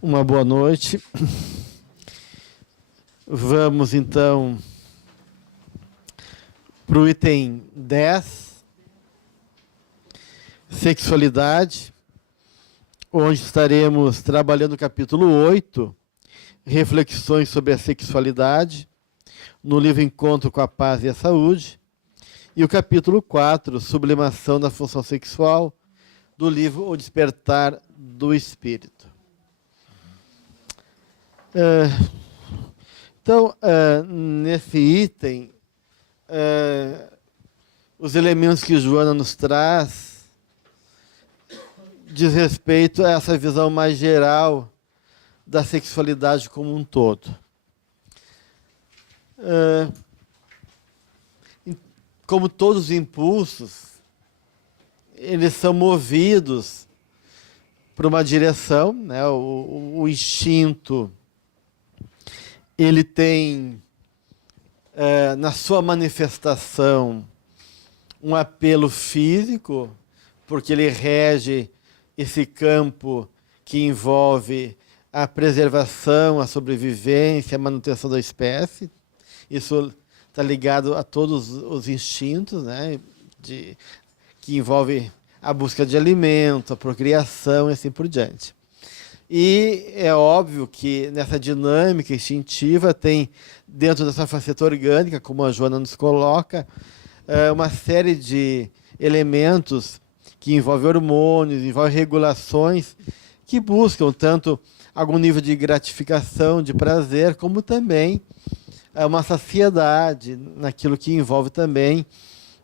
Uma boa noite. Vamos então para o item 10, sexualidade, onde estaremos trabalhando o capítulo 8, reflexões sobre a sexualidade, no livro Encontro com a Paz e a Saúde, e o capítulo 4, sublimação da função sexual, do livro O Despertar do Espírito. Então, nesse item, os elementos que Joana nos traz diz respeito a essa visão mais geral da sexualidade como um todo. Como todos os impulsos, eles são movidos por uma direção, né? O instinto, ele tem, na sua manifestação, um apelo físico, porque ele rege esse campo que envolve a preservação, a sobrevivência, a manutenção da espécie. Isso está ligado a todos os instintos, né? Que envolve a busca de alimento, a procriação e assim por diante. E é óbvio que nessa dinâmica instintiva tem, dentro dessa faceta orgânica, como a Joana nos coloca, uma série de elementos que envolvem hormônios, envolvem regulações, que buscam tanto algum nível de gratificação, de prazer, como também uma saciedade naquilo que envolve também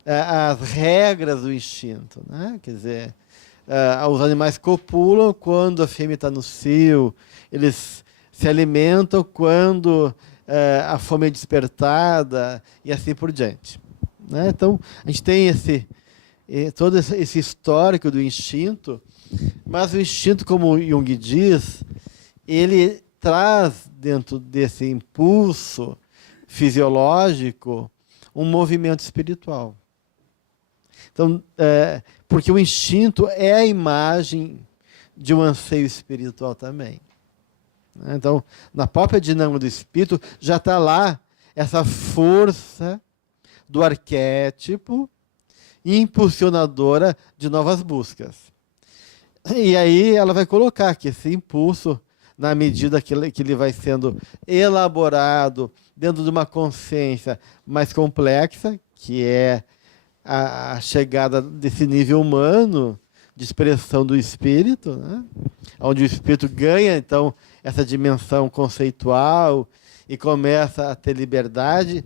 as regras do instinto, né? Quer dizer, os animais copulam quando a fêmea está no cio, eles se alimentam quando a fome é despertada e assim por diante, né? Então, a gente tem todo esse histórico do instinto, mas o instinto, como Jung diz, ele traz dentro desse impulso fisiológico um movimento espiritual. Então, porque o instinto é a imagem de um anseio espiritual também. Então, na própria dinâmica do espírito, já está lá essa força do arquétipo impulsionadora de novas buscas. E aí ela vai colocar que esse impulso, na medida que ele vai sendo elaborado dentro de uma consciência mais complexa, que é a chegada desse nível humano de expressão do espírito, né? Onde o espírito ganha, então, essa dimensão conceitual e começa a ter liberdade,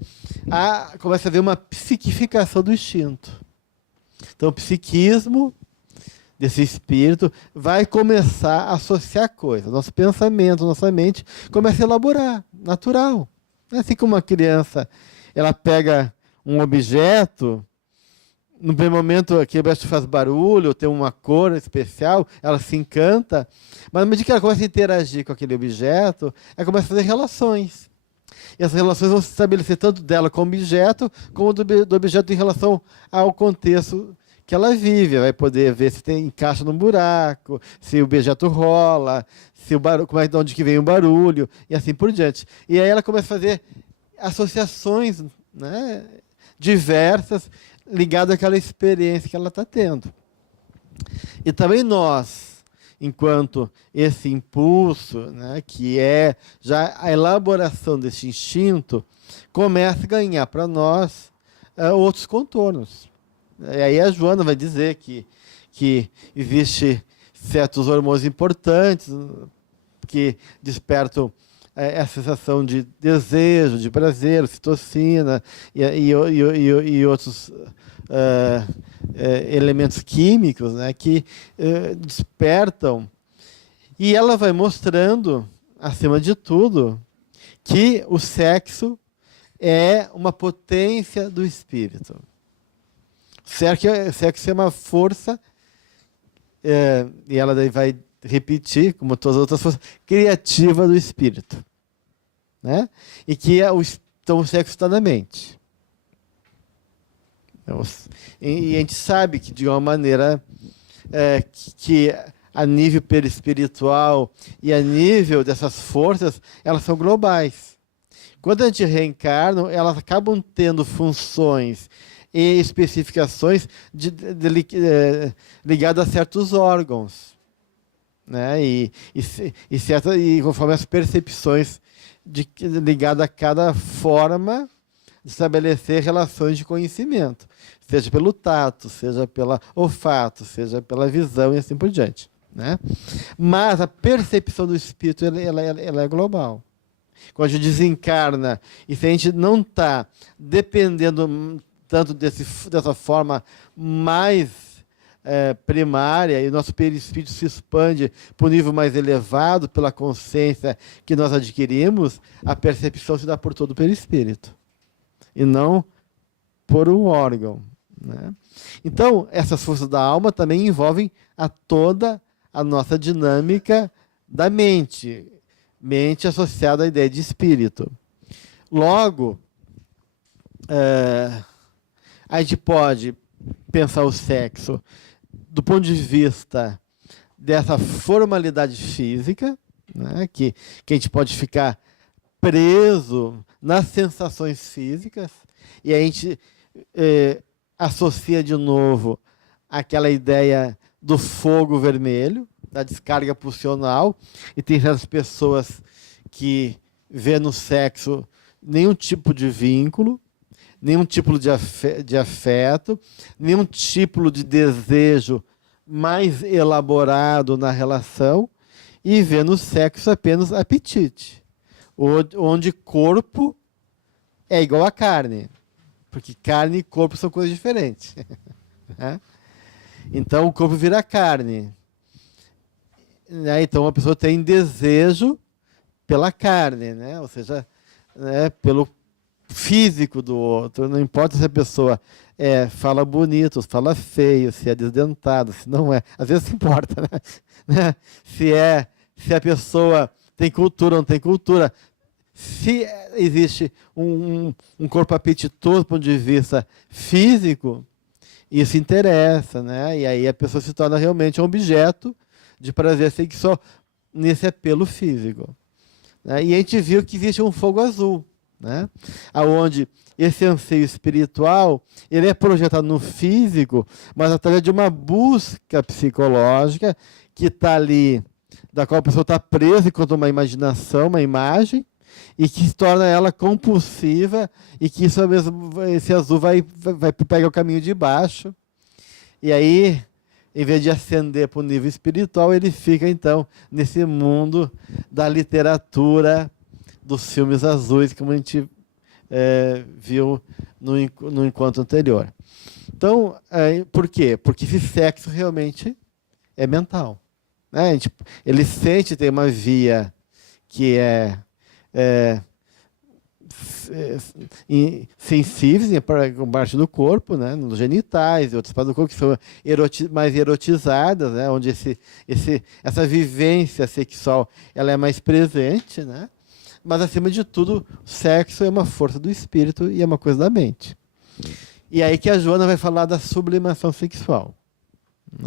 começa a haver uma psiquificação do instinto. Então, o psiquismo desse espírito vai começar a associar coisas. Nosso pensamento, nossa mente começa a elaborar, natural. Assim como uma criança, ela pega um objeto, no primeiro momento aquele objeto faz barulho, tem uma cor especial, ela se encanta, mas na medida que ela começa a interagir com aquele objeto, ela começa a fazer relações. E essas relações vão se estabelecer tanto dela como objeto, como do objeto em relação ao contexto que ela vive. Vai poder ver se encaixa num buraco, se o objeto rola, se o barulho, de onde que vem o barulho, e assim por diante. E aí ela começa a fazer associações, né, diversas, ligadas àquela experiência que ela está tendo. E também nós, enquanto esse impulso, né, que é já a elaboração desse instinto, começa a ganhar para nós outros contornos. E aí a Joana vai dizer que existe certos hormônios importantes que despertam essa sensação de desejo, de prazer, ocitocina e outros elementos químicos, né, que despertam. E ela vai mostrando, acima de tudo, que o sexo é uma potência do espírito. Sexo é uma força, e ela daí vai repetir, como todas as outras forças, criativa do espírito, né? E que então o sexo está na mente. E a gente sabe que, de uma maneira, que a nível perispiritual e a nível dessas forças, elas são globais. Quando a gente reencarna, elas acabam tendo funções e especificações ligadas a certos órgãos, né? E conforme as percepções ligadas a cada forma de estabelecer relações de conhecimento, seja pelo tato, seja pelo olfato, seja pela visão e assim por diante, né? Mas a percepção do espírito ela é global. Quando a gente desencarna e se a gente não está dependendo tanto dessa forma mais primária, e o nosso perispírito se expande para um nível mais elevado pela consciência que nós adquirimos, a percepção se dá por todo o perispírito e não por um órgão, né? Então, essas forças da alma também envolvem toda a nossa dinâmica da mente associada à ideia de espírito. Logo, a gente pode pensar o sexo do ponto de vista dessa formalidade física, né, que a gente pode ficar preso nas sensações físicas, e a gente associa de novo aquela ideia do fogo vermelho, da descarga pulsional, e tem essas pessoas que vê no sexo nenhum tipo de vínculo, nenhum tipo de afeto, nenhum tipo de desejo mais elaborado na relação, e vê no sexo apenas apetite, onde corpo é igual a carne, porque carne e corpo são coisas diferentes. Né? Então o corpo vira carne. Então a pessoa tem desejo pela carne, né? Ou seja, né, pelo físico do outro. Não importa se a pessoa fala bonito, fala feio, se é desdentado, se não é. Às vezes importa, né? Se a pessoa tem cultura ou não tem cultura. Se existe um corpo apetitoso do ponto de vista físico, isso interessa, né? E aí a pessoa se torna realmente um objeto de prazer sexual nesse apelo físico, né? E a gente viu que existe um fogo azul, né? Onde esse anseio espiritual ele é projetado no físico, mas através de uma busca psicológica que está ali, da qual a pessoa está presa enquanto uma imaginação, uma imagem, e que se torna ela compulsiva, e que isso mesmo, esse azul vai pegar o caminho de baixo, e aí, em vez de ascender para o nível espiritual, ele fica, então, nesse mundo da literatura, dos filmes azuis, como a gente viu no encontro anterior. Então, por quê? Porque esse sexo realmente é mental, né? Ele sente, tem uma via que é sensíveis para parte do corpo, né, nos genitais e outras partes do corpo que são mais erotizadas, né, onde essa vivência sexual ela é mais presente, né, mas acima de tudo, o sexo é uma força do espírito e é uma coisa da mente. E aí que a Joana vai falar da sublimação sexual.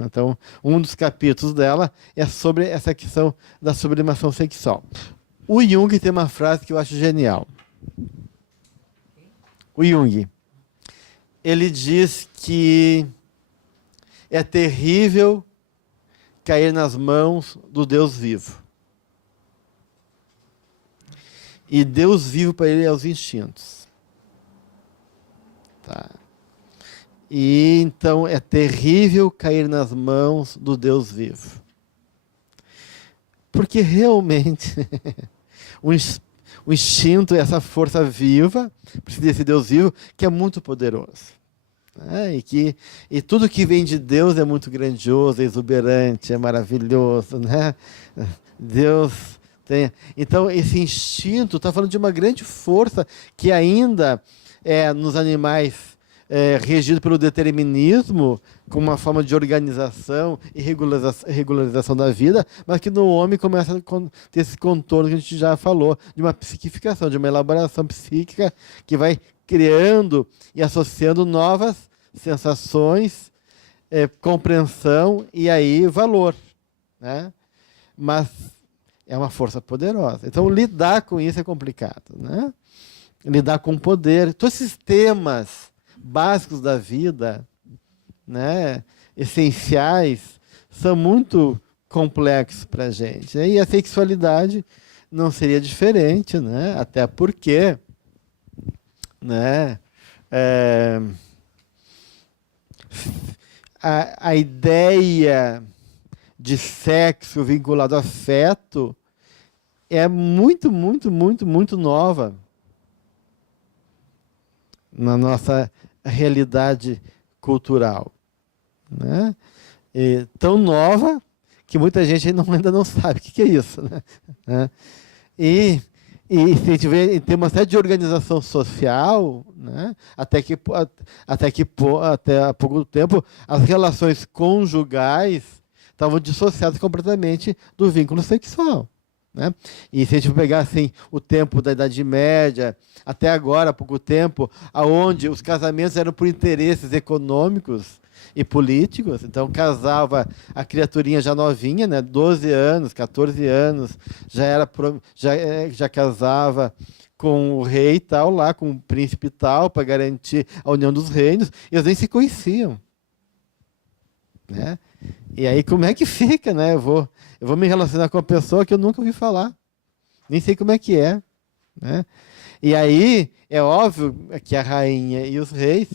Então, um dos capítulos dela é sobre essa questão da sublimação sexual. O Jung tem uma frase que eu acho genial. O Jung, ele diz que é terrível cair nas mãos do Deus vivo. E Deus vivo para ele é os instintos. Tá. E então é terrível cair nas mãos do Deus vivo. Porque realmente o instinto é essa força viva, precisa desse Deus vivo, que é muito poderoso. Né? E tudo que vem de Deus é muito grandioso, é exuberante, é maravilhoso. Né? Deus tem. Então, esse instinto está falando de uma grande força que ainda é nos animais regido pelo determinismo, como uma forma de organização e regularização da vida, mas que no homem começa a ter esse contorno que a gente já falou, de uma psiquificação, de uma elaboração psíquica que vai criando e associando novas sensações, compreensão e aí valor. né? Mas é uma força poderosa. Então, lidar com isso é complicado, né? Lidar com o poder. Todos esses temas básicos da vida, né, essenciais, são muito complexos para a gente, né? E a sexualidade não seria diferente, né? Até porque, né, a ideia de sexo vinculado ao afeto é muito, muito, muito, muito nova na nossa realidade cultural, né? E tão nova que muita gente ainda não sabe o que é isso, né? E se a gente vê, tem uma série de organização social, né? Até há pouco tempo as relações conjugais estavam dissociadas completamente do vínculo sexual, né? E se a gente pegar assim, o tempo da Idade Média, até agora, há pouco tempo, aonde os casamentos eram por interesses econômicos e políticos, então casava a criaturinha já novinha, né, 12 anos, 14 anos, já casava com o rei e tal, lá com o príncipe e tal, para garantir a união dos reinos, e eles nem se conheciam, né? E aí como é que fica, né? Eu vou me relacionar com uma pessoa que eu nunca ouvi falar, nem sei como é que é, né? E aí é óbvio que a rainha e os reis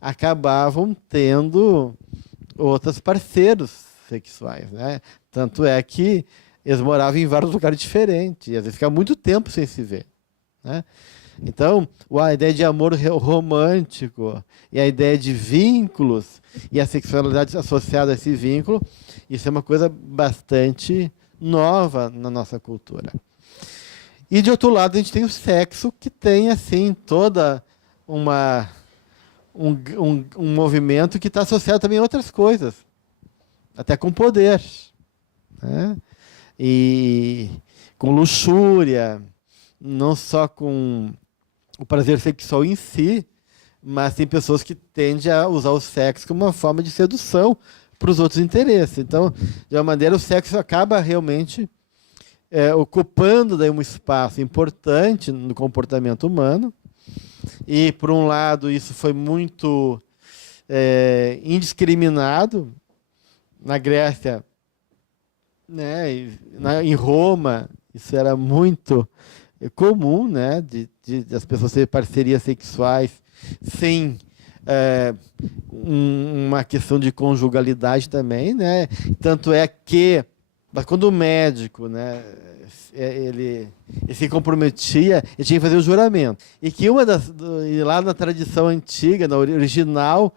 acabavam tendo outros parceiros sexuais, né? Tanto é que eles moravam em vários lugares diferentes, e às vezes ficavam muito tempo sem se ver, né? Então, a ideia de amor romântico e a ideia de vínculos e a sexualidade associada a esse vínculo, isso é uma coisa bastante nova na nossa cultura. E, de outro lado, a gente tem o sexo, que tem, assim, toda um movimento que está associado também a outras coisas, até com poder, né? E com luxúria, não só com o prazer sexual em si, mas tem pessoas que tendem a usar o sexo como uma forma de sedução para os outros interesses. Então, de uma maneira, o sexo acaba realmente ocupando daí um espaço importante no comportamento humano. E, por um lado, isso foi muito indiscriminado na Grécia, né, em Roma. Isso era muito comum, né, das pessoas terem parcerias sexuais sem uma questão de conjugalidade também, né? Tanto é que, mas quando o médico, né, ele se comprometia, ele tinha que fazer o juramento. E que lá na tradição antiga, na original,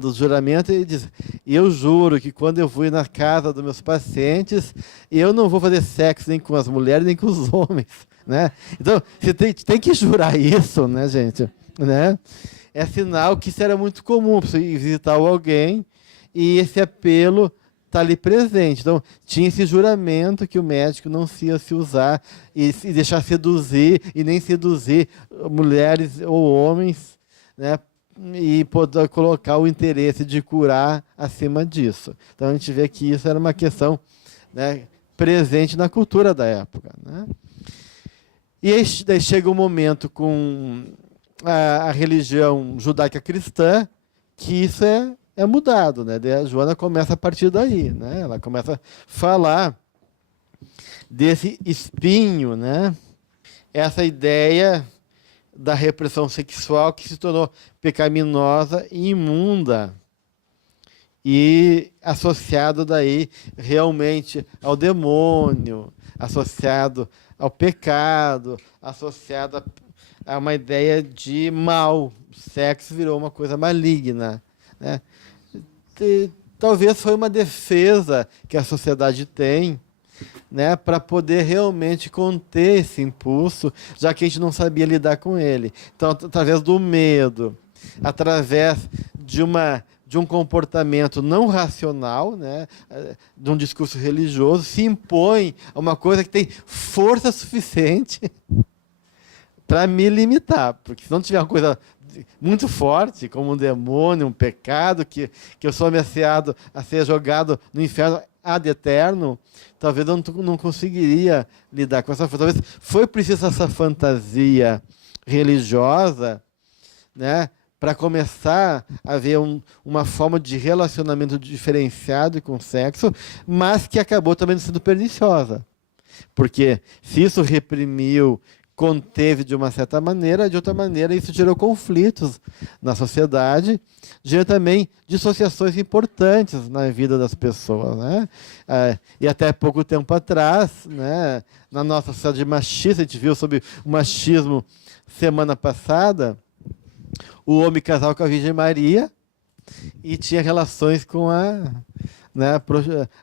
dos juramentos, ele diz: eu juro que quando eu fui na casa dos meus pacientes, eu não vou fazer sexo nem com as mulheres, nem com os homens, né? Então, você tem que jurar isso, né, gente? Né? É sinal que isso era muito comum, para você ir visitar alguém e esse apelo está ali presente. Então, tinha esse juramento que o médico não ia se usar e deixar seduzir, e nem seduzir mulheres ou homens, né, e poder colocar o interesse de curar acima disso. Então, a gente vê que isso era uma questão, né, presente na cultura da época, né? E aí daí chega um momento com a religião judaica cristã que isso é mudado, né? Daí a Joana começa a partir daí, né? Ela começa a falar desse espinho, né? Essa ideia da repressão sexual que se tornou pecaminosa e imunda e associado daí realmente ao demônio, associado ao pecado, associado a uma ideia de mal. O sexo virou uma coisa maligna, né? Talvez foi uma defesa que a sociedade tem, né, para poder realmente conter esse impulso, já que a gente não sabia lidar com ele. Então, através do medo, através de um comportamento não racional, né, de um discurso religioso, se impõe a uma coisa que tem força suficiente para me limitar. Porque se não tiver uma coisa muito forte, como um demônio, um pecado, que eu sou ameaçado a ser jogado no inferno ad eterno, talvez eu não conseguiria lidar com essa fantasia. Talvez foi preciso essa fantasia religiosa, né, para começar a haver uma forma de relacionamento diferenciado com o sexo, mas que acabou também sendo perniciosa. Porque se isso reprimiu, conteve de uma certa maneira, de outra maneira isso gerou conflitos na sociedade, gerou também dissociações importantes na vida das pessoas, né? E até pouco tempo atrás, né, na nossa sociedade machista, a gente viu sobre o machismo semana passada, o homem casava com a Virgem Maria e tinha relações com né,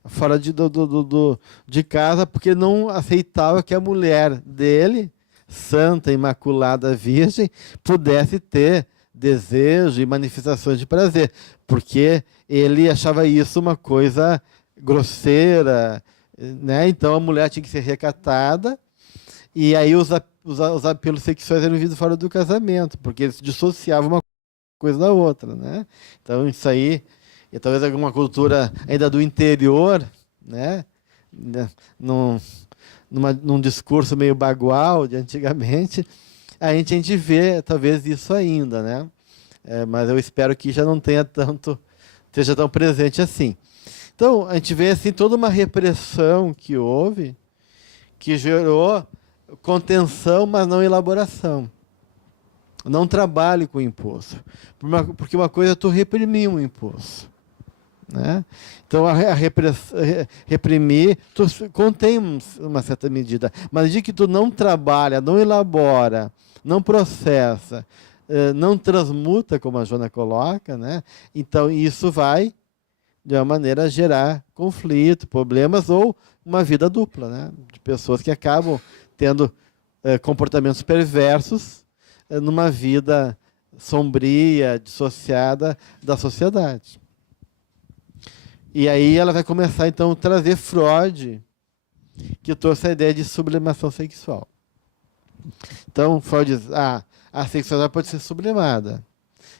fora de casa, porque não aceitava que a mulher dele, santa, imaculada, virgem, pudesse ter desejo e manifestações de prazer, porque ele achava isso uma coisa grosseira, né? Então a mulher tinha que ser recatada, e aí os apelos sexuais eram vividos fora do casamento, porque eles dissociavam uma coisa da outra, né? Então isso aí, e talvez alguma cultura ainda do interior, né? Num discurso meio bagual de antigamente, a gente vê talvez isso ainda, né? Mas eu espero que já não tenha esteja tão presente assim. Então a gente vê assim toda uma repressão que houve, que gerou contenção, mas não elaboração. Não trabalhe com o impulso. Porque uma coisa é tu reprimir um impulso, né? Então, reprimir, tu contém uma certa medida. Mas de que tu não trabalha, não elabora, não processa, não transmuta, como a Joana coloca, né? Então, isso vai, de uma maneira, gerar conflito, problemas ou uma vida dupla, né? De pessoas que acabam tendo comportamentos perversos numa vida sombria, dissociada da sociedade. E aí ela vai começar, então, a trazer Freud, que trouxe a ideia de sublimação sexual. Então, Freud diz, a sexualidade pode ser sublimada.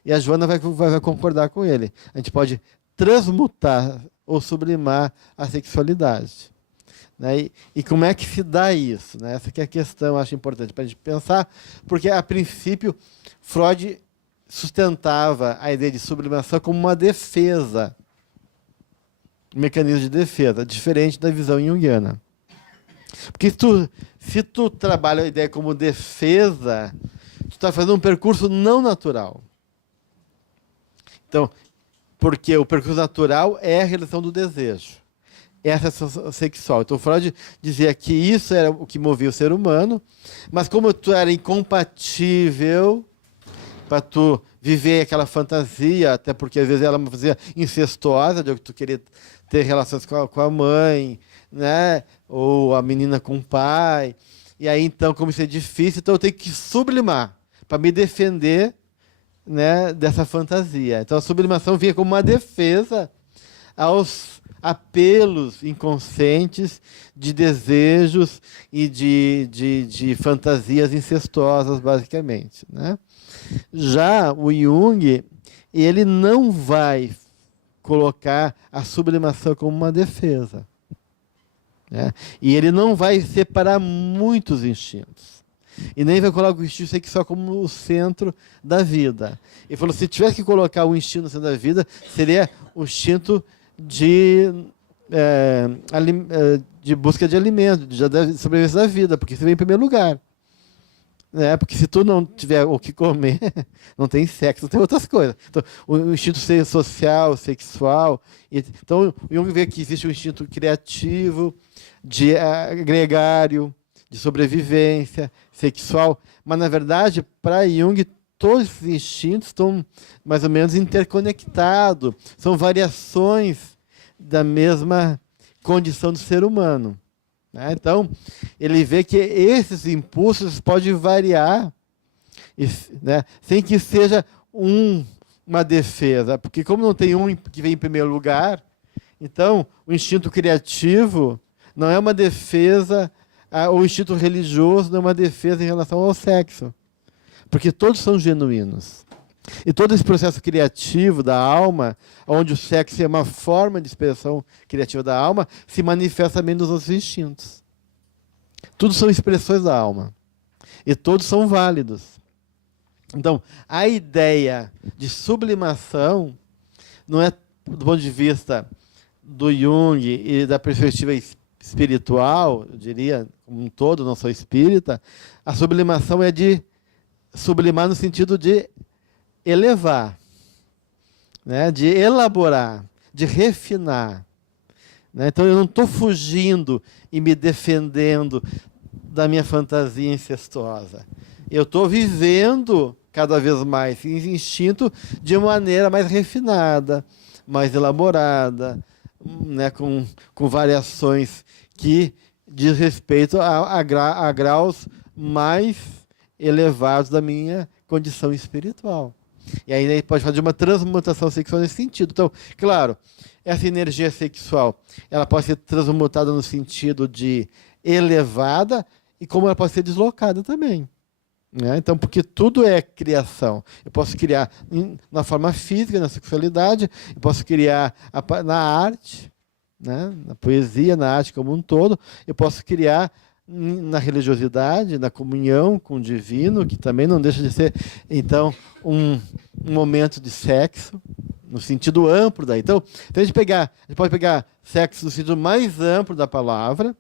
E a Joana vai concordar com ele. A gente pode transmutar ou sublimar a sexualidade. Né? E como é que se dá isso? Né? Essa que é a questão, eu acho importante para a gente pensar, porque, a princípio, Freud sustentava a ideia de sublimação como uma defesa, um mecanismo de defesa, diferente da visão junguiana. Porque se tu trabalha a ideia como defesa, tu está fazendo um percurso não natural. Então, porque o percurso natural é a realização do desejo. Essa é sexual. Então, Freud dizia que isso era o que movia o ser humano, mas como tu era incompatível para tu viver aquela fantasia, até porque às vezes ela é uma fantasia incestuosa, de que tu queria ter relações com a mãe, né? Ou a menina com o pai. E aí, então, como isso é difícil, então eu tenho que sublimar para me defender, né, dessa fantasia. Então, a sublimação vinha como uma defesa aos apelos inconscientes de desejos e de fantasias incestuosas, basicamente, né? Já o Jung, ele não vai colocar a sublimação como uma defesa, né? E ele não vai separar muitos instintos. E nem vai colocar o instinto sexual como o centro da vida. Ele falou, se tivesse que colocar o instinto no centro da vida, seria o instinto de busca de alimento, de sobrevivência da vida, porque isso vem em primeiro lugar. Né? Porque se tu não tiver o que comer, não tem sexo, não tem outras coisas. Então, o instinto social, sexual. Então, o Jung vê que existe um instinto criativo, gregário, de sobrevivência, sexual. Mas, na verdade, para Jung, todos esses instintos estão mais ou menos interconectados. São variações da mesma condição do ser humano. Né? Então, ele vê que esses impulsos podem variar, né, sem que seja uma defesa. Porque como não tem um que vem em primeiro lugar, então o instinto criativo não é uma defesa, o instinto religioso não é uma defesa em relação ao sexo. Porque todos são genuínos. E todo esse processo criativo da alma, onde o sexo é uma forma de expressão criativa da alma, se manifesta também nos outros instintos. Tudo são expressões da alma. E todos são válidos. Então, a ideia de sublimação não é, do ponto de vista do Jung e da perspectiva espiritual, eu diria, como um todo, não sou espírita, a sublimação é de sublimar no sentido de elevar, né? De elaborar, de refinar. Né? Então, eu não estou fugindo e me defendendo da minha fantasia incestuosa. Eu estou vivendo cada vez mais esse instinto de maneira mais refinada, mais elaborada, né, com variações que diz respeito a graus mais elevados da minha condição espiritual. E aí ele pode fazer uma transmutação sexual nesse sentido. Então, claro, essa energia sexual, ela pode ser transmutada no sentido de elevada e como ela pode ser deslocada também. Né? Então, porque tudo é criação. Eu posso criar na forma física, na sexualidade, eu posso criar na arte, né? Na poesia, na arte como um todo, eu posso criar na religiosidade, na comunhão com o divino, que também não deixa de ser, então, um momento de sexo, no sentido amplo daí. Então, a gente pode pegar sexo no sentido mais amplo da palavra,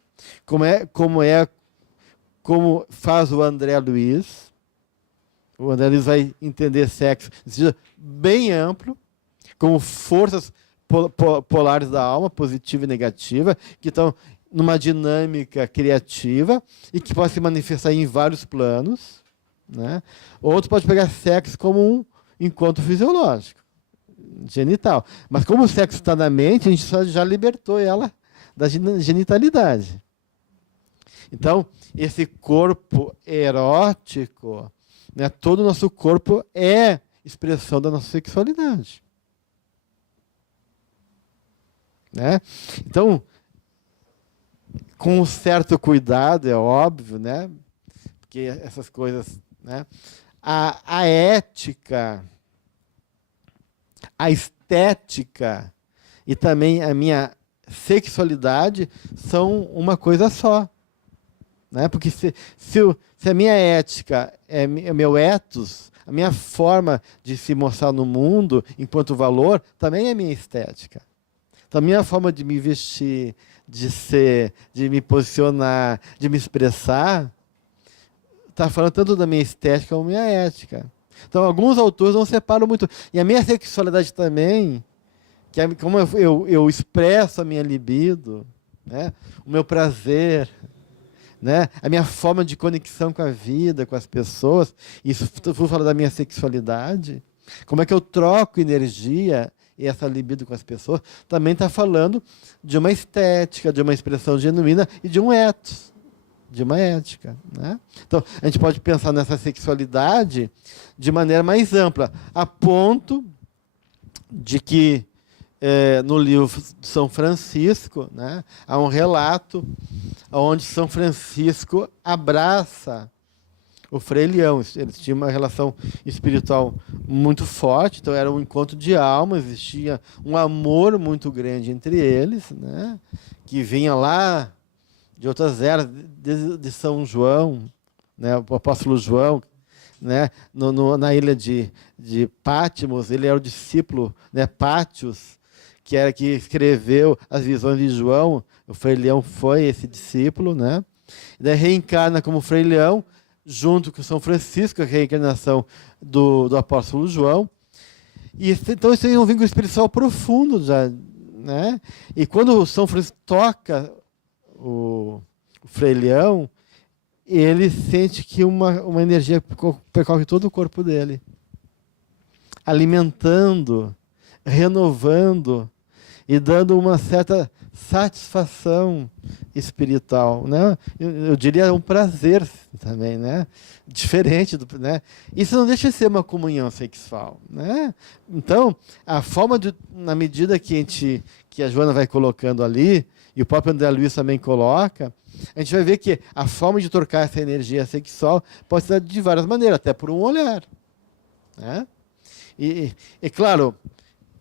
como faz o André Luiz. O André Luiz vai entender sexo no sentido bem amplo, como forças polares da alma, positiva e negativa, que estão numa dinâmica criativa e que pode se manifestar em vários planos. Né? Outro pode pegar sexo como um encontro fisiológico, genital. Mas como o sexo está na mente, a gente já libertou ela da genitalidade. Então, esse corpo erótico, né, todo o nosso corpo é expressão da nossa sexualidade. Né? Então, com um certo cuidado, é óbvio, né? Porque essas coisas, né? A ética, a estética e também a minha sexualidade são uma coisa só. Né? Porque se a minha ética é meu ethos, a minha forma de se mostrar no mundo enquanto valor, também é minha estética. Então, a minha forma de me vestir, de ser, de me posicionar, de me expressar, está falando tanto da minha estética como da minha ética. Então, alguns autores não separam muito. E a minha sexualidade também, que é como eu expresso a minha libido, né? O meu prazer, né? A minha forma de conexão com a vida, com as pessoas, isso vou falar da minha sexualidade, como é que eu troco energia e essa libido com as pessoas, também está falando de uma estética, de uma expressão genuína e de um ethos, de uma ética. Né? Então, a gente pode pensar nessa sexualidade de maneira mais ampla, a ponto de que no livro de São Francisco, né, há um relato onde São Francisco abraça o Frei Leão. Eles tinham uma relação espiritual muito forte, então era um encontro de alma, existia um amor muito grande entre eles, né, que vinha lá de outras eras, de São João, né, o apóstolo João, né, na ilha de Patmos, ele era o discípulo, né, Pátios, que escreveu as visões de João. O Frei Leão foi esse discípulo, né? E daí reencarna como Frei Leão, junto com São Francisco, a reencarnação do apóstolo João. E então isso tem um vínculo espiritual profundo já, né? E quando o São Francisco toca o Frei Leão, ele sente que uma energia percorre todo o corpo dele, alimentando, renovando e dando uma certa satisfação espiritual, né? Eu diria um prazer também, né? Diferente né? Isso não deixa de ser uma comunhão sexual, né? Então, a forma na medida que a Joana vai colocando ali, e o próprio André Luiz também coloca, a gente vai ver que a forma de trocar essa energia sexual pode ser de várias maneiras, até por um olhar, né? E claro,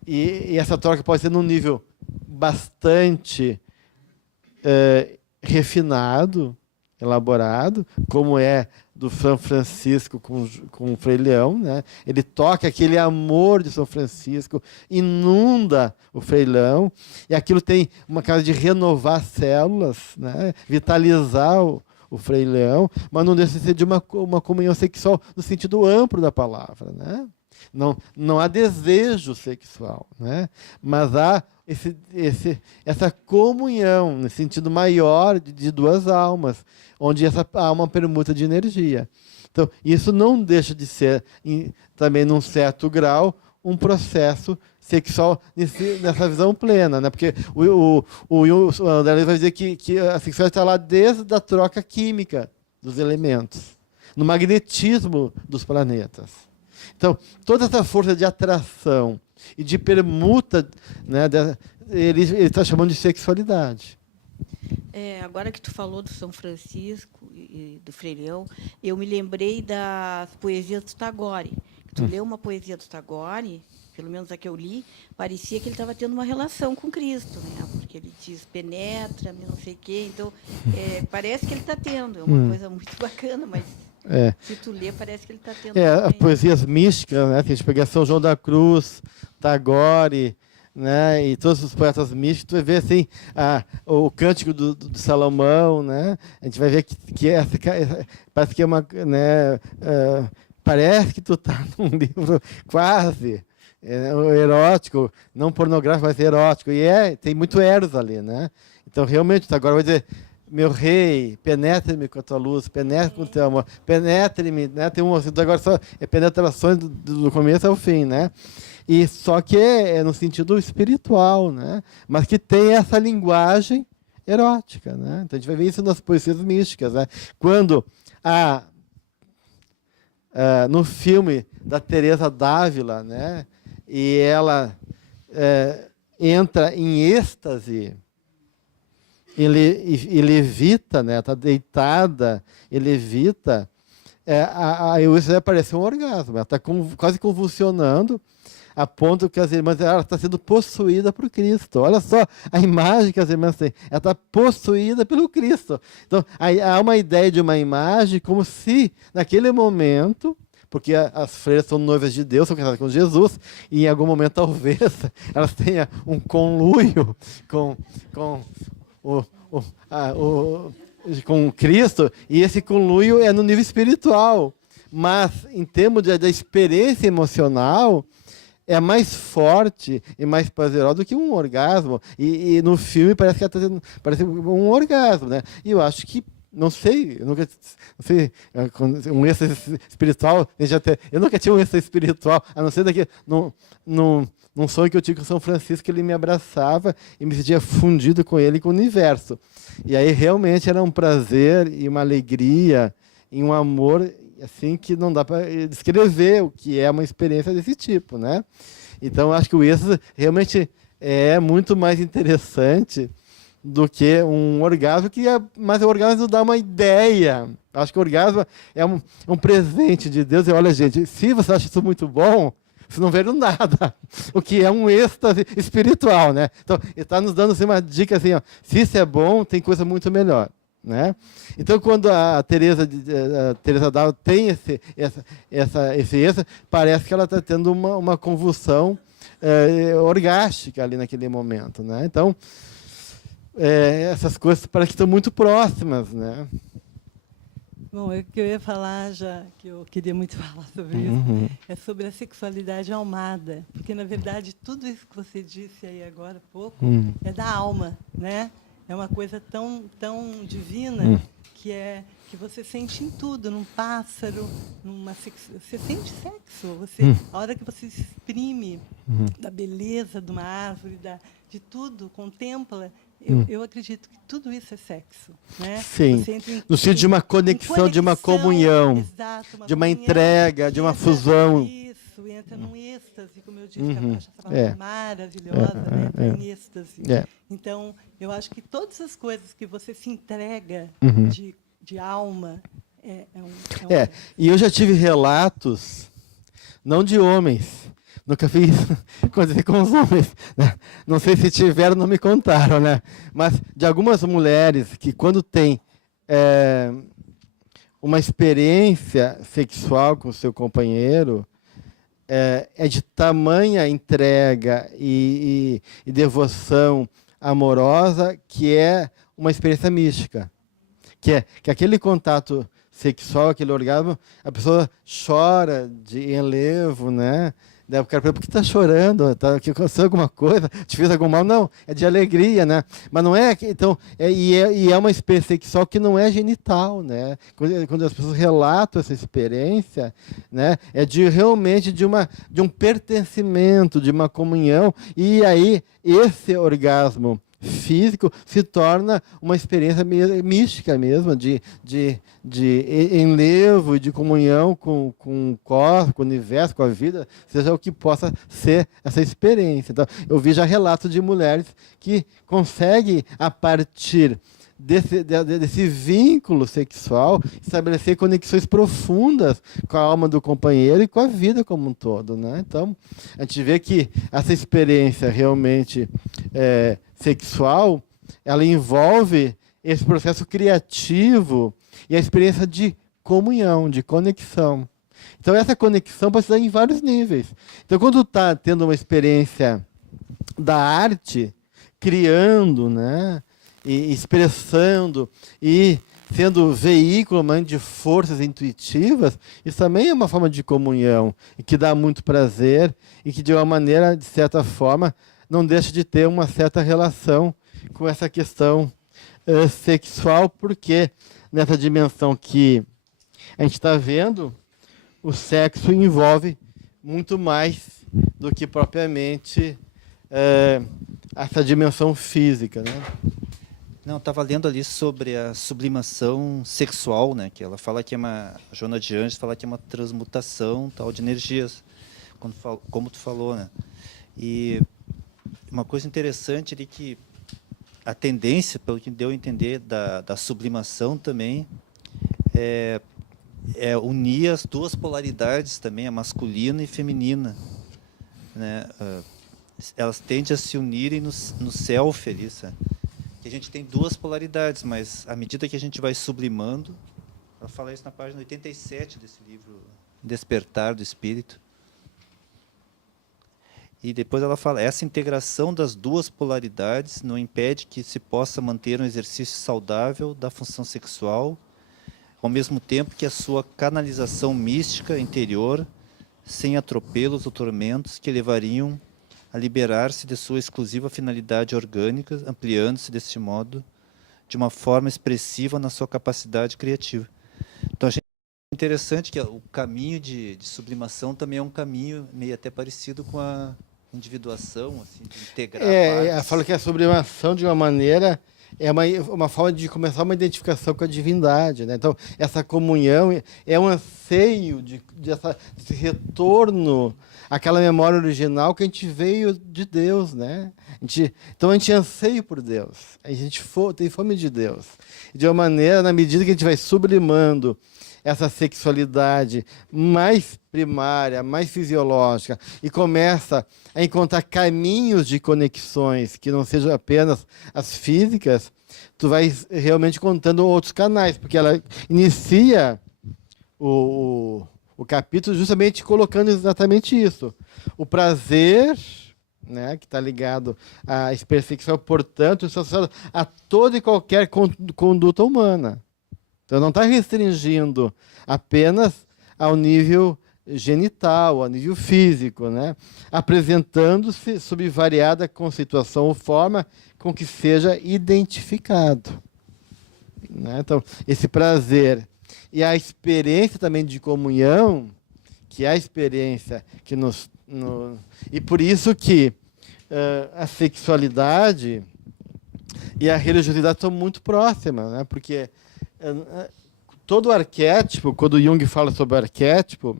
e essa troca pode ser num nível bastante refinado, elaborado, como é do São Francisco com o Frei Leão, né? Ele toca aquele amor de São Francisco, inunda o Frei Leão, e aquilo tem uma cara de renovar células, né? Vitalizar o Frei Leão, mas não deixa de ser de uma comunhão sexual no sentido amplo da palavra, né? Não há desejo sexual, né? Mas há essa comunhão, no sentido maior de duas almas, onde há uma permuta de energia. Então, isso não deixa de ser, também, num certo grau, um processo sexual nessa visão plena, né? Porque o André vai dizer que a sexualidade está lá desde a troca química dos elementos, no magnetismo dos planetas. Então, toda essa força de atração e de permuta, né, ele está chamando de sexualidade. Agora que tu falou do São Francisco e do Frei Leão, eu me lembrei das poesias do Tagore. Tu leu uma poesia do Tagore, pelo menos a que eu li, parecia que ele estava tendo uma relação com Cristo, né? Porque ele diz, penetra-me, não sei o quê. Então, parece que ele está tendo. É uma coisa muito bacana, mas se tu lê, parece que ele está tendo. As poesias místicas, né? Se a gente pegar São João da Cruz, Tagore, né, e todos os poetas místicos, tu vai ver assim, o Cântico do Salomão, né? A gente vai ver que parece que é uma, né, parece que tu está num livro quase erótico, não pornográfico, mas erótico, e tem muito eros ali, né? Então realmente agora vai dizer: meu rei, penetre-me com a tua luz, penetre com o teu amor, penetre-me, né? Tem agora só penetrações do começo ao fim, né? E só que é no sentido espiritual, né? Mas que tem essa linguagem erótica, né? Então a gente vai ver isso nas poesias místicas, né? Quando no filme da Teresa d'Ávila, né? E ela entra em êxtase e levita, né? Está deitada e levita, isso vai parecer um orgasmo. Ela está quase convulsionando, a ponto que as irmãs, ela está sendo possuída por Cristo. Olha só a imagem que as irmãs têm. Ela está possuída pelo Cristo. Então, há uma ideia de uma imagem como se, naquele momento, porque as freiras são noivas de Deus, são casadas com Jesus, e em algum momento, talvez, elas tenham um conluio com Cristo, e esse conluio é no nível espiritual. Mas, em termos da experiência emocional, é mais forte e mais prazerosa do que um orgasmo. E no filme parece que ela está tendo um orgasmo, né? E eu acho que, não sei, não sei, um êxtase espiritual, eu nunca tive um êxtase espiritual, a não ser num sonho que eu tive com São Francisco, que ele me abraçava e me sentia fundido com ele e com o universo. E aí realmente era um prazer e uma alegria e um amor assim que não dá para descrever o que é uma experiência desse tipo, né? Então acho que o êxtase realmente é muito mais interessante do que um orgasmo, mas o orgasmo dá uma ideia. Acho que o orgasmo é um presente de Deus. E olha, gente, se você acha isso muito bom, você não veio nada. O que é um êxtase espiritual, né? Então, ele está nos dando assim, uma dica assim, ó, se isso é bom, tem coisa muito melhor. Né? Então, quando a Teresa d'Ávila tem esse êxtase, parece que ela está tendo uma convulsão orgástica ali naquele momento. Né? Então, essas coisas parecem que estão muito próximas. Né? Bom, o que eu ia falar, já que eu queria muito falar sobre isso, é sobre a sexualidade almada. Porque, na verdade, tudo isso que você disse aí agora há pouco é da alma, né? É uma coisa tão divina que você sente em tudo, num pássaro, você sente sexo. A hora que você se exprime da beleza de uma árvore, de tudo, contempla. Eu acredito que tudo isso é sexo. Né? Sim, no sentido de uma conexão, de uma comunhão, exato, de uma entrega, de uma fusão. Isso, entra num êxtase, como eu disse, que a Baixa é maravilhosa, né? Em êxtase. Então, eu acho que todas as coisas que você se entrega de alma E eu já tive relatos, não de homens, Nunca fiz coisa com os homens, né? Não sei se tiveram, não me contaram, né? Mas de algumas mulheres que quando tem uma experiência sexual com o seu companheiro, é de tamanha entrega e devoção amorosa que é uma experiência mística. Que aquele contato sexual, aquele orgasmo, a pessoa chora de enlevo, né? Daí o cara pergunta, por que está chorando? Que aconteceu alguma coisa? Te fez algum mal? Não, é de alegria, né? Mas não é... Então, é uma experiência sexual que não é genital, né? Quando as pessoas relatam essa experiência, né? É realmente de um pertencimento, de uma comunhão. E aí, esse orgasmo físico se torna uma experiência mística mesmo, de enlevo e de comunhão com o cosmos, com o universo, com a vida, seja o que possa ser essa experiência. Então, eu vi já relatos de mulheres que conseguem, a partir desse vínculo sexual, estabelecer conexões profundas com a alma do companheiro e com a vida como um todo, né? Então, a gente vê que essa experiência realmente sexual, ela envolve esse processo criativo e a experiência de comunhão, de conexão. Então, essa conexão pode se dar em vários níveis. Então, quando está tendo uma experiência da arte, criando, né, e expressando e sendo veículo de forças intuitivas, isso também é uma forma de comunhão e que dá muito prazer e que, de uma maneira, de certa forma, não deixa de ter uma certa relação com essa questão sexual, porque nessa dimensão que a gente está vendo, o sexo envolve muito mais do que propriamente essa dimensão física, né? Não, estava lendo ali sobre a sublimação sexual, né? Que ela fala que a Joana de Anjos fala que é uma transmutação tal de energias, como tu falou, né? E uma coisa interessante ali que a tendência, pelo que deu a entender, da sublimação também é unir as duas polaridades também, a masculina e feminina, né? Elas tendem a se unirem no self ali, sabe? Que a gente tem duas polaridades, mas à medida que a gente vai sublimando, ela fala isso na página 87 desse livro, Despertar do Espírito. E depois ela fala, essa integração das duas polaridades não impede que se possa manter um exercício saudável da função sexual, ao mesmo tempo que a sua canalização mística interior, sem atropelos ou tormentos que levariam a liberar-se de sua exclusiva finalidade orgânica, ampliando-se deste modo de uma forma expressiva na sua capacidade criativa. Então, achei interessante que o caminho de sublimação também é um caminho meio até parecido com a individuação, assim, de integrar partes. Fala que a sublimação, de uma maneira, é uma forma de começar uma identificação com a divindade, né? Então, essa comunhão é um anseio desse retorno àquela memória original que a gente veio de Deus, né? Então, a gente anseia por Deus, a gente tem fome de Deus. De uma maneira, na medida que a gente vai sublimando essa sexualidade mais primária, mais fisiológica, e começa a encontrar caminhos de conexões que não sejam apenas as físicas, tu vai realmente contando outros canais, porque ela inicia o capítulo justamente colocando exatamente isso. O prazer, né, que está ligado à experiência sexual, portanto, isso é associado a toda e qualquer conduta humana. Então, não está restringindo apenas ao nível genital, ao nível físico, né? Apresentando-se sob variada conceituação ou forma com que seja identificado, né? Então, esse prazer e a experiência também de comunhão, que é a experiência que e por isso que a sexualidade e a religiosidade são muito próximas, né? Porque todo arquétipo, quando Jung fala sobre o arquétipo,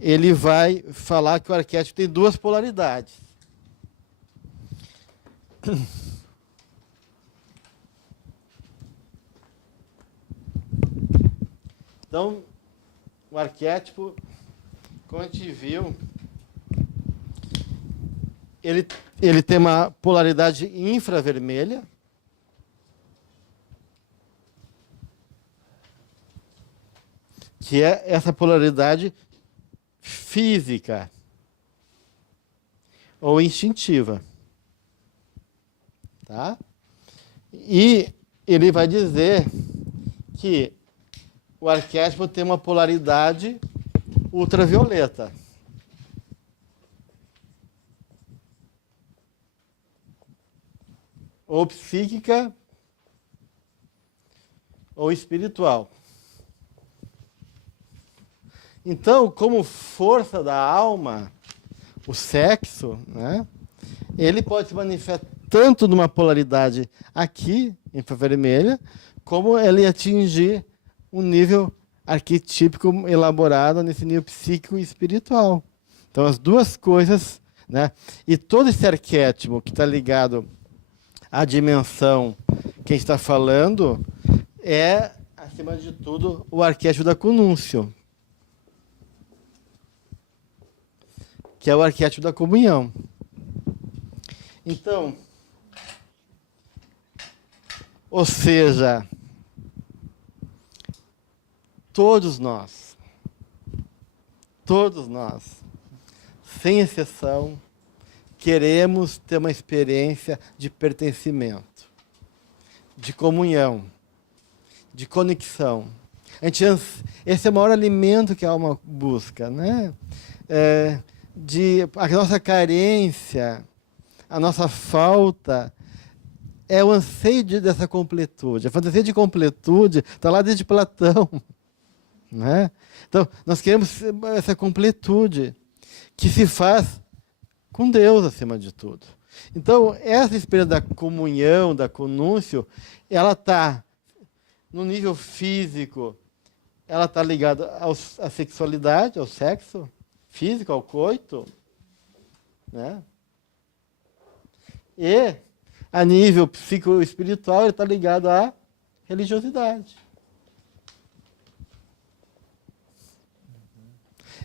ele vai falar que o arquétipo tem duas polaridades. Então, o arquétipo como a gente viu, ele tem uma polaridade infravermelha, que é essa polaridade física ou instintiva. Tá? E ele vai dizer que o arquétipo tem uma polaridade ultravioleta. Ou psíquica ou espiritual. Então, como força da alma, o sexo, né, ele pode se manifestar tanto numa polaridade aqui, infravermelha, como ele atingir um nível arquetípico elaborado nesse nível psíquico e espiritual. Então, as duas coisas, né, e todo esse arquétipo que está ligado à dimensão que a gente está falando é, acima de tudo, o arquétipo da conúncio, que é o arquétipo da comunhão. Então, ou seja, todos nós, sem exceção, queremos ter uma experiência de pertencimento, de comunhão, de conexão. Esse é o maior alimento que a alma busca, né? A nossa carência, a nossa falta, é o anseio dessa completude. A fantasia de completude está lá desde Platão. Né? Então, nós queremos essa completude que se faz com Deus acima de tudo. Então, essa experiência da comunhão, da conúncio, ela está no nível físico, ela está ligada à sexualidade, ao sexo físico, ao coito, né? E a nível psicoespiritual, ele está ligado à religiosidade.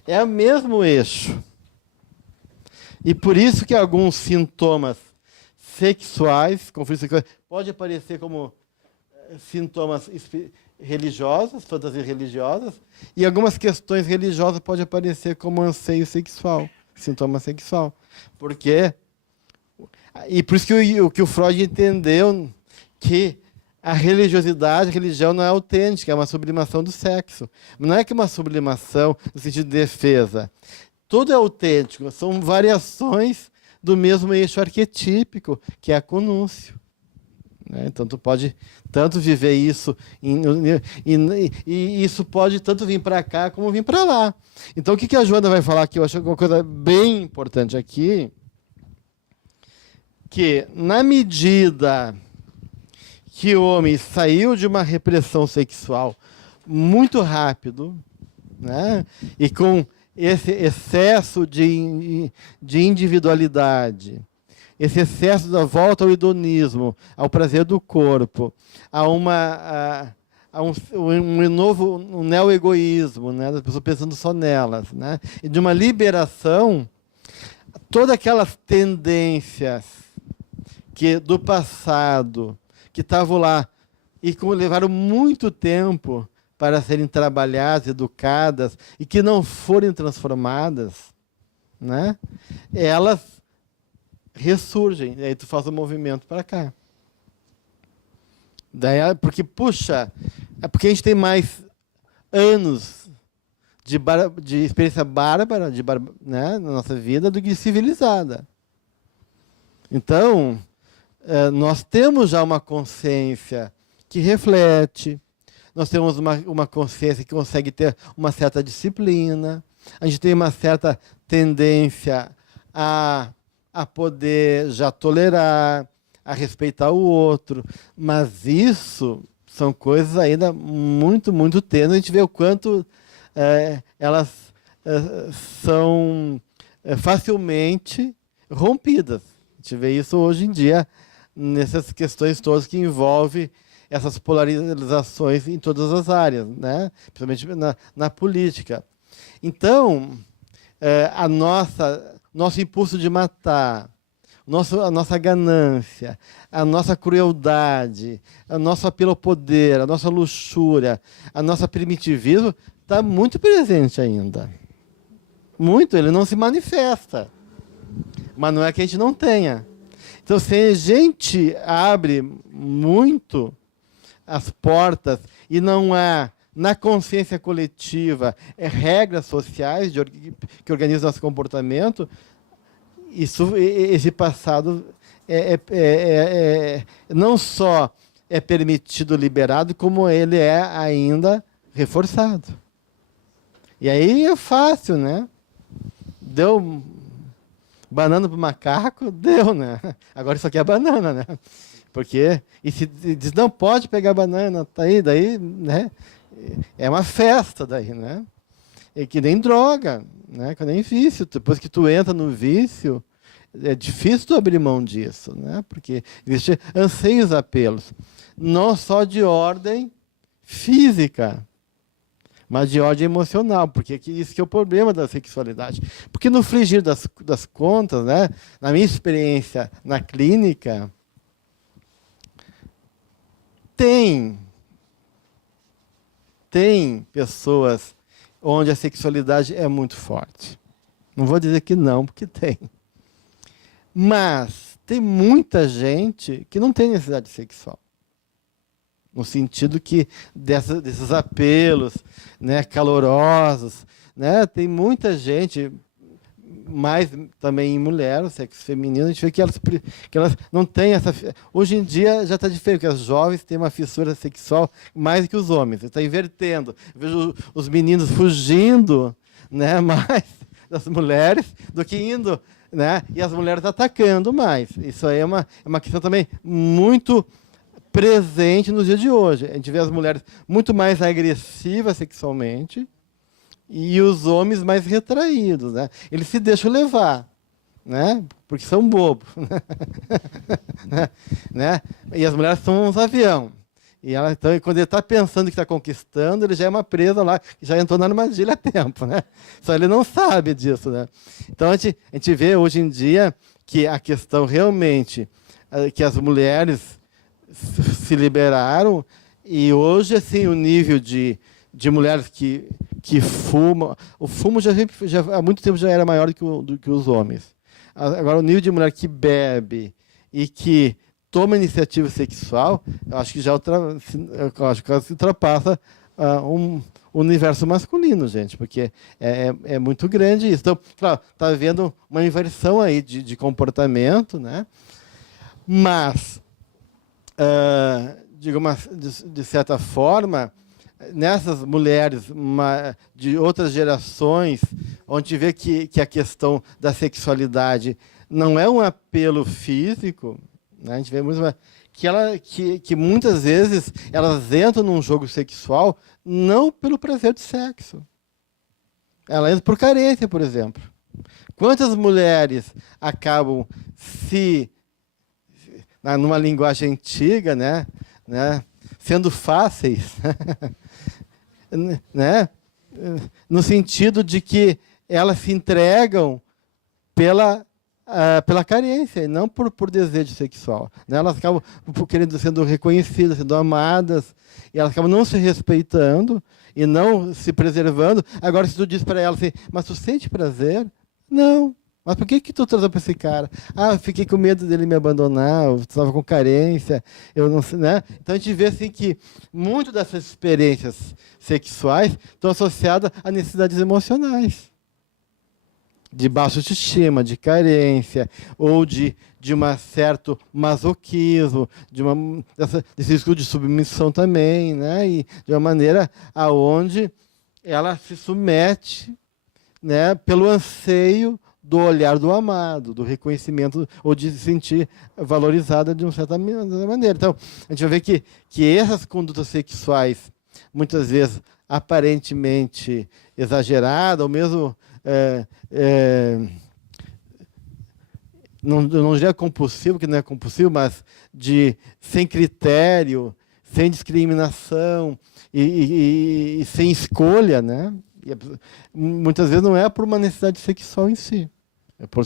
É o mesmo eixo. E por isso que alguns sintomas sexuais, conflitos sexuais, pode aparecer como sintomas religiosos, fantasias religiosas, e algumas questões religiosas podem aparecer como anseio sexual, sintoma sexual. E por isso que o Freud entendeu que a religiosidade, a religião não é autêntica, é uma sublimação do sexo. Mas não é que é uma sublimação no sentido de defesa. Tudo é autêntico, são variações do mesmo eixo arquetípico, que é a conúncio. Então, tu pode tanto viver isso, e isso pode tanto vir para cá como vir para lá. Então, o que a Joana vai falar aqui? Eu acho uma coisa bem importante aqui, que na medida que o homem saiu de uma repressão sexual muito rápido, né, e com esse excesso de individualidade, esse excesso da volta ao hedonismo, ao prazer do corpo, a um novo neo-egoísmo, né, das pessoas pensando só nelas, né, e de uma liberação, todas aquelas tendências do passado, que estavam lá e que levaram muito tempo para serem trabalhadas, educadas, e que não forem transformadas, né, elas ressurgem, e aí tu faz o movimento para cá. Daí, porque, puxa, é porque a gente tem mais anos de experiência bárbara, né, na nossa vida, do que civilizada. Então, nós temos já uma consciência que reflete, nós temos uma consciência que consegue ter uma certa disciplina, a gente tem uma certa tendência a poder já tolerar, a respeitar o outro, mas isso são coisas ainda muito, muito tênues. A gente vê o quanto elas são facilmente rompidas. A gente vê isso hoje em dia nessas questões todas que envolvem essas polarizações em todas as áreas, né? Principalmente na política. Então, nosso impulso de matar, a nossa ganância, a nossa crueldade, o nosso apelo ao poder, a nossa luxúria, a nossa primitivismo, está muito presente ainda. Muito, ele não se manifesta. Mas não é que a gente não tenha. Então, se a gente abre muito as portas e não há, na consciência coletiva, regras sociais que organizam nosso comportamento, esse passado não só é permitido, liberado, como ele é ainda reforçado. E aí é fácil, né? Deu banana para o macaco, deu, né? Agora isso aqui é banana, né? Porque, e se diz, não pode pegar banana, tá aí, daí, né? É uma festa daí, né? É que nem droga, né? Que nem vício. Depois que tu entra no vício, é difícil tu abrir mão disso, né? Porque existem anseios, apelos, não só de ordem física, mas de ordem emocional, porque isso que é o problema da sexualidade. Porque no frigir das contas, né, na minha experiência na clínica, tem pessoas onde a sexualidade é muito forte. Não vou dizer que não, porque tem. Mas tem muita gente que não tem necessidade sexual. No sentido que desses apelos, né, calorosos, né, tem muita gente, mais também em mulher, o sexo feminino, a gente vê que elas não têm essa... Hoje em dia já está diferente, porque as jovens têm uma fissura sexual mais que os homens. Está invertendo. Eu vejo os meninos fugindo, né, mais das mulheres do que indo, né, e as mulheres atacando mais. Isso aí é uma questão também muito presente nos dias de hoje. A gente vê as mulheres muito mais agressivas sexualmente e os homens mais retraídos, né? Eles se deixam levar, né? Porque são bobos, né? E as mulheres são uns avião. E ela, então, quando ele está pensando que está conquistando, ele já é uma presa lá, que já entrou na armadilha há tempo, né? Só ele não sabe disso, né? Então a gente vê hoje em dia que a questão realmente que as mulheres se liberaram, e hoje assim o nível de mulheres que fumam, o fumo já há muito tempo já era maior do que os homens. Agora o nível de mulher que bebe e que toma iniciativa sexual, eu acho que já se ultrapassa o universo masculino, gente, porque é muito grande isso. Então, claro, está havendo uma inversão aí de comportamento, né? Mas de certa forma, nessas mulheres de outras gerações, onde vê que a questão da sexualidade não é um apelo físico, né? A gente vê muito que muitas vezes elas entram num jogo sexual não pelo prazer do sexo. Ela entra por carência, por exemplo. Quantas mulheres acabam numa linguagem antiga, né, sendo fáceis, né, no sentido de que elas se entregam pela carência, e não por desejo sexual, né? Elas acabam sendo reconhecidas, sendo amadas, e elas acabam não se respeitando e não se preservando. Agora, se tu diz para elas assim, mas tu sente prazer? Não. Mas por que tu transou para esse cara? Ah, eu fiquei com medo dele me abandonar, eu estava com carência, eu não sei, né? Então a gente vê assim que muito dessas experiências sexuais estão associadas a necessidades emocionais, de baixa autoestima, de carência, ou de um certo masoquismo, desse escudo de submissão também, né? E de uma maneira aonde ela se submete, né, pelo anseio do olhar do amado, do reconhecimento, ou de se sentir valorizada de uma certa maneira. Então, a gente vai ver que essas condutas sexuais, muitas vezes aparentemente exageradas, ou mesmo não diria compulsivo, que não é compulsivo, mas sem critério, sem discriminação e sem escolha, né? Muitas vezes não é por uma necessidade sexual em si. É por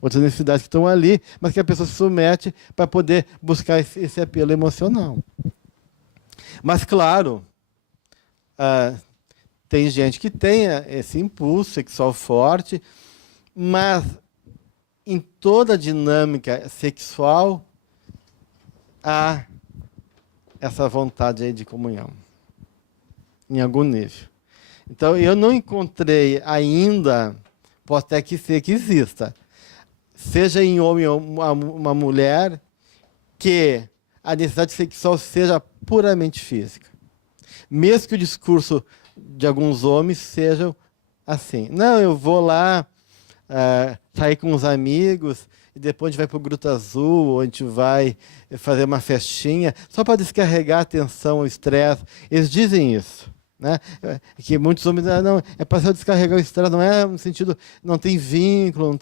outras necessidades que estão ali, mas que a pessoa se submete para poder buscar esse apelo emocional. Mas, claro, tem gente que tem esse impulso sexual forte, mas em toda a dinâmica sexual há essa vontade aí de comunhão, em algum nível. Então, eu não encontrei ainda, pode até que ser que exista, seja em homem ou uma mulher, que a necessidade sexual seja puramente física. Mesmo que o discurso de alguns homens seja assim. Não, eu vou lá sair com os amigos e depois a gente vai para o Gruta Azul, ou a gente vai fazer uma festinha, só para descarregar a tensão, o estresse. Eles dizem isso. Né? Que muitos homens não, é para descarregar o estresse, não é no sentido, não tem vínculo,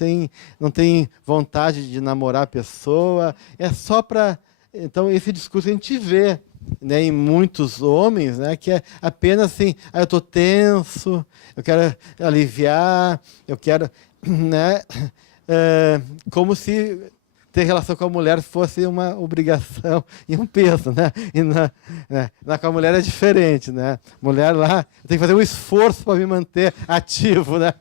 não tem vontade de namorar a pessoa, é só para... Então, esse discurso a gente vê, né, em muitos homens, né, que é apenas assim, eu estou tenso, eu quero aliviar, eu quero... Né, como se ter relação com a mulher fosse uma obrigação e um peso, né? E com a mulher é diferente, né? Mulher lá tem que fazer um esforço para me manter ativo, né?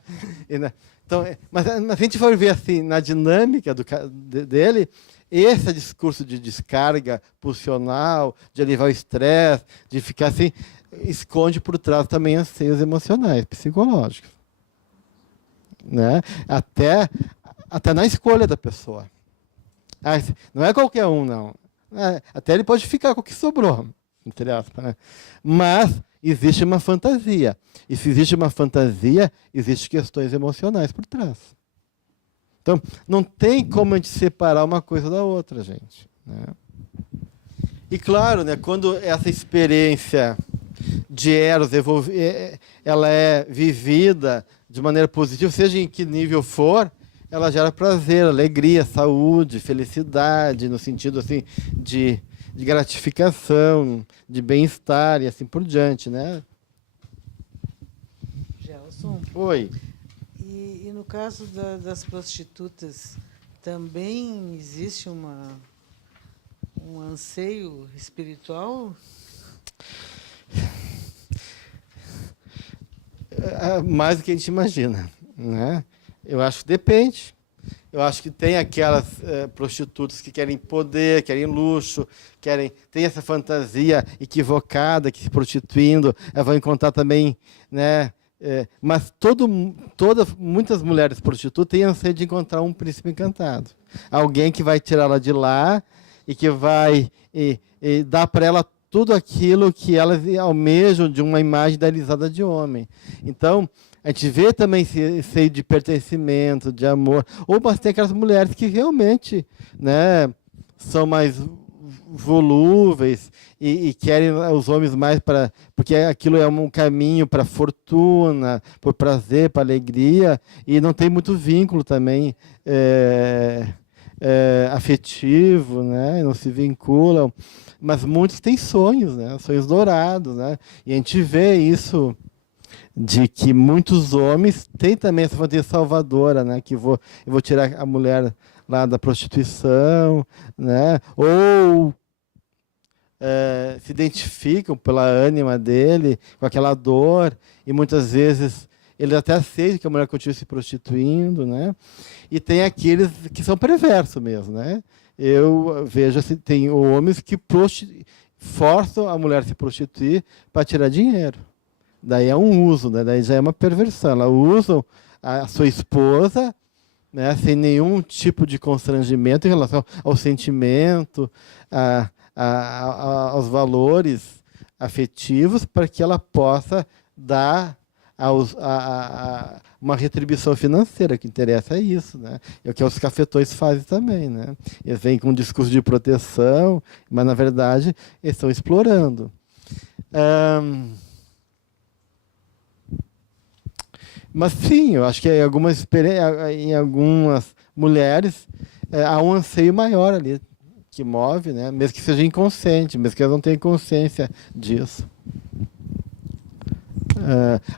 Então, mas a gente for ver assim, na dinâmica dele, esse discurso de descarga pulsional, de aliviar o estresse, de ficar assim, esconde por trás também anseios emocionais, psicológicos. Né? Até na escolha da pessoa. Não é qualquer um, não. Até ele pode ficar com o que sobrou, entre aspas, né? Mas existe uma fantasia. E se existe uma fantasia, existem questões emocionais por trás. Então, não tem como a gente separar uma coisa da outra, gente. Né? E claro, né, quando essa experiência de Eros ela é vivida de maneira positiva, seja em que nível for, ela gera prazer, alegria, saúde, felicidade, no sentido assim de gratificação, de bem-estar e assim por diante, né? Gelson. Oi. E no caso das prostitutas, também existe um anseio espiritual? Mais do que a gente imagina, né? Eu acho que depende. Eu acho que tem aquelas prostitutas que querem poder, querem luxo, tem essa fantasia equivocada que se prostituindo, elas vão encontrar também, né? Mas muitas mulheres prostitutas têm anseio de encontrar um príncipe encantado, alguém que vai tirá-la de lá e que vai dar para ela tudo aquilo que elas almejam de uma imagem idealizada de homem. Então, a gente vê também esse de pertencimento, de amor. Mas tem aquelas mulheres que realmente, né, são mais volúveis e querem os homens mais porque aquilo é um caminho para fortuna, por prazer, para alegria, e não tem muito vínculo também afetivo, né, não se vinculam. Mas muitos têm sonhos, né? Sonhos dourados, né? E a gente vê isso de que muitos homens têm também essa fantasia salvadora, né? Que eu vou tirar a mulher lá da prostituição, né? Ou se identificam pela ânima dele, com aquela dor, e muitas vezes ele até aceita que a mulher continue se prostituindo, né? E tem aqueles que são perversos mesmo, né? Eu vejo assim, tem homens que forçam a mulher a se prostituir para tirar dinheiro. Daí é um uso, né? Daí já é uma perversão. Elas usam a sua esposa, né, sem nenhum tipo de constrangimento em relação ao sentimento, aos valores afetivos, para que ela possa dar uma retribuição financeira. O que interessa é isso, né? É o que os cafetões fazem também, né? Eles vêm com um discurso de proteção, mas na verdade eles estão explorando. Mas sim, eu acho que em algumas mulheres há um anseio maior ali que move, né? Mesmo que seja inconsciente, mesmo que elas não tenham consciência disso.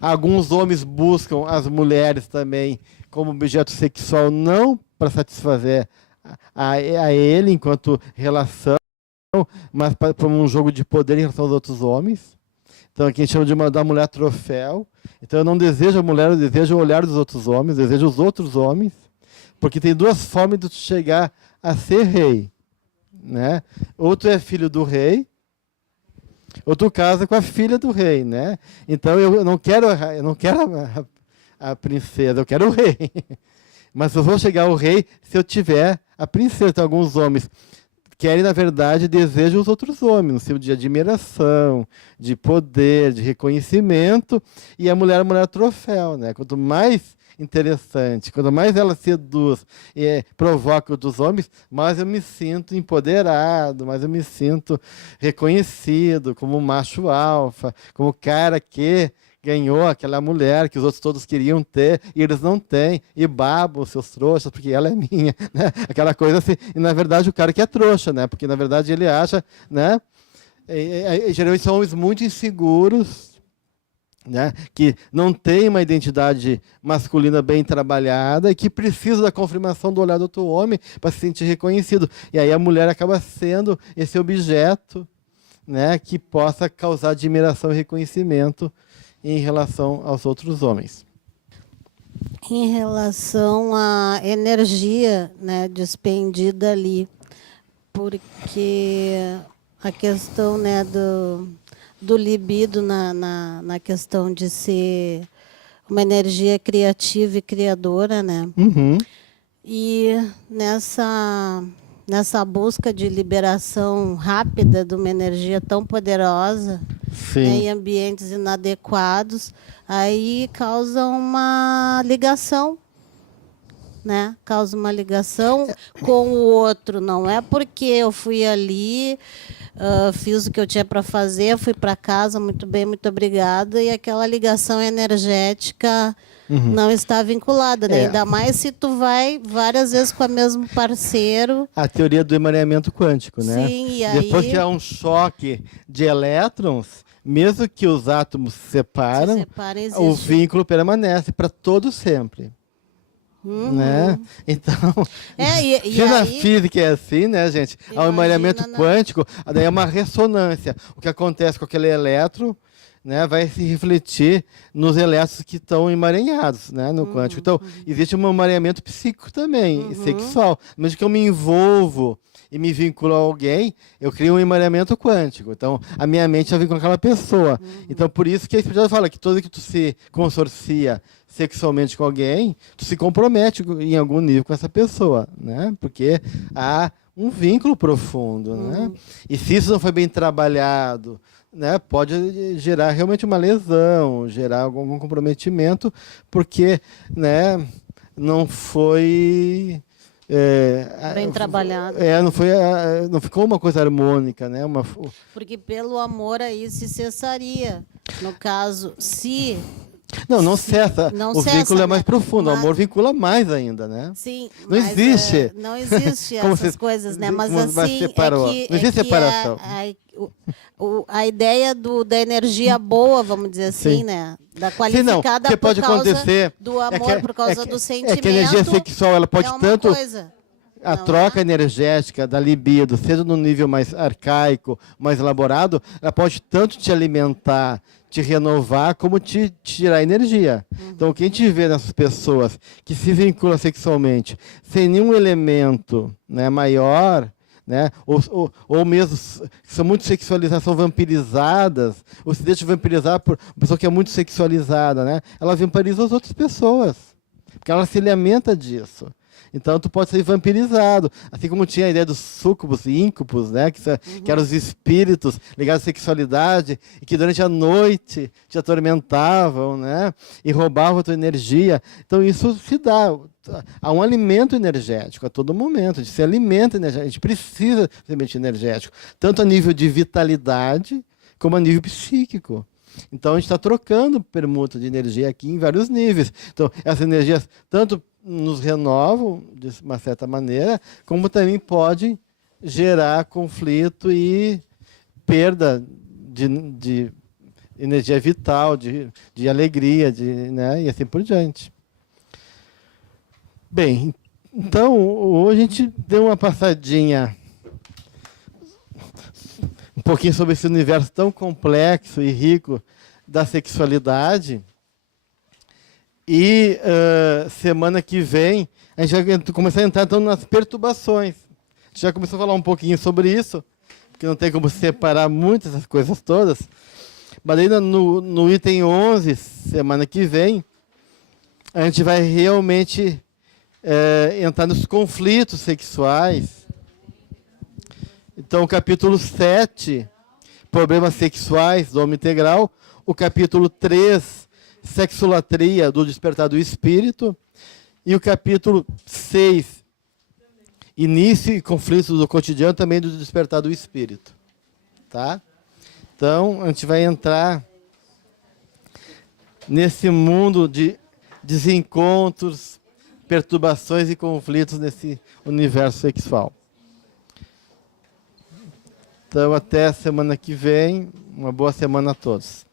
Alguns homens buscam as mulheres também como objeto sexual, não para satisfazer a ele enquanto relação, mas para um jogo de poder em relação aos outros homens. Então aqui a gente chama da mulher troféu. Então eu não desejo a mulher, eu desejo o olhar dos outros homens, eu desejo os outros homens, porque tem duas formas de tu chegar a ser rei, né? Ou tu é filho do rei, ou tu casa com a filha do rei, né? Então eu não quero a princesa, eu quero o rei. Mas eu vou chegar ao rei se eu tiver a princesa. Então alguns homens querem, na verdade, desejam os outros homens, no sentido de admiração, de poder, de reconhecimento, e a mulher troféu, né? Quanto mais interessante, quanto mais ela seduz e provoca outros homens, mais eu me sinto empoderado, mais eu me sinto reconhecido como um macho alfa, como o cara que ganhou aquela mulher que os outros todos queriam ter e eles não têm, e babam os seus trouxas porque ela é minha, né? Aquela coisa assim, e na verdade o cara que é trouxa, né? Porque na verdade ele acha, né? Geralmente são homens muito inseguros, né? Que não têm uma identidade masculina bem trabalhada e que precisam da confirmação do olhar do outro homem para se sentir reconhecido. E aí a mulher acaba sendo esse objeto, né? Que possa causar admiração e reconhecimento em relação aos outros homens. Em relação à energia, né, despendida ali, porque a questão, né, do libido na questão de ser uma energia criativa e criadora, né? Uhum. E nessa busca de liberação rápida de uma energia tão poderosa, né, em ambientes inadequados, aí causa uma ligação, né? Causa uma ligação com o outro. Não é porque eu fui ali, fiz o que eu tinha para fazer, fui para casa, muito bem, muito obrigada, e aquela ligação energética não está vinculada, né? Ainda mais se tu vai várias vezes com o mesmo parceiro. A teoria do emaranhamento quântico, né? Sim, e aí... Depois que há um choque de elétrons, mesmo que os átomos se separam, o vínculo permanece para todo sempre. Né? Então, se na física é assim, né, gente? Há um emaranhamento quântico, daí é uma ressonância. O que acontece com aquele elétron, né, vai se refletir nos elétrons que estão emaranhados, né, no quântico. Então, existe um emaranhamento psíquico também, sexual. Mesmo que eu me envolvo e me vinculo a alguém, eu crio um emaranhamento quântico. Então, a minha mente já vem com aquela pessoa. Então, por isso que a espiritualidade fala que todo que tu se consorcia sexualmente com alguém, tu se compromete em algum nível com essa pessoa, né? Porque há um vínculo profundo, né? E se isso não foi bem trabalhado, né, pode gerar realmente uma lesão, gerar algum comprometimento, porque, né, não foi bem trabalhado. Não ficou uma coisa harmônica, né? Porque pelo amor aí se cessaria. No caso, se... Não cessa. O vínculo é mais profundo. O amor vincula mais ainda, né? Sim. Não existe. Não existe essas coisas, né? Mas assim, não existe separação. A ideia da energia boa, vamos dizer assim, né? Da qualificada que por pode causa acontecer do amor, por causa do sentimento. É que a energia sexual, ela pode tanto... A Não troca energética da libido, seja no nível mais arcaico, mais elaborado, ela pode tanto te alimentar, te renovar, como te tirar energia. Então, o que a gente vê nessas pessoas que se vinculam sexualmente sem nenhum elemento, né, maior, né, ou mesmo que são muito sexualizadas, são vampirizadas, ou se deixam vampirizar por uma pessoa que é muito sexualizada, né, ela vampiriza as outras pessoas, porque ela se alimenta disso. Então, tu pode ser vampirizado. Assim como tinha a ideia dos súcubos e íncubos, né? Que eram os espíritos ligados à sexualidade e que durante a noite te atormentavam, né? E roubavam a tua energia. Então, isso se dá. Há um alimento energético a todo momento. A gente se alimenta energético. A gente precisa de alimento energético. Tanto a nível de vitalidade, como a nível psíquico. Então, a gente está trocando permuta de energia aqui em vários níveis. Então, essas energias, tanto nos renovam, de uma certa maneira, como também pode gerar conflito e perda de energia vital, de alegria, né? E assim por diante. Bem, então, hoje a gente deu uma passadinha um pouquinho sobre esse universo tão complexo e rico da sexualidade. E semana que vem a gente vai começar a entrar então, nas perturbações. A gente já começou a falar um pouquinho sobre isso, porque não tem como separar muitas essas coisas todas. Mas ainda no item 11, semana que vem, a gente vai realmente entrar nos conflitos sexuais. Então, o capítulo 7, problemas sexuais do homem integral. O capítulo 3, sexolatria do despertar do espírito. E o capítulo 6, início e conflitos do cotidiano, também do despertar do espírito. Tá? Então, a gente vai entrar nesse mundo de desencontros, perturbações e conflitos nesse universo sexual. Então, até a semana que vem. Uma boa semana a todos.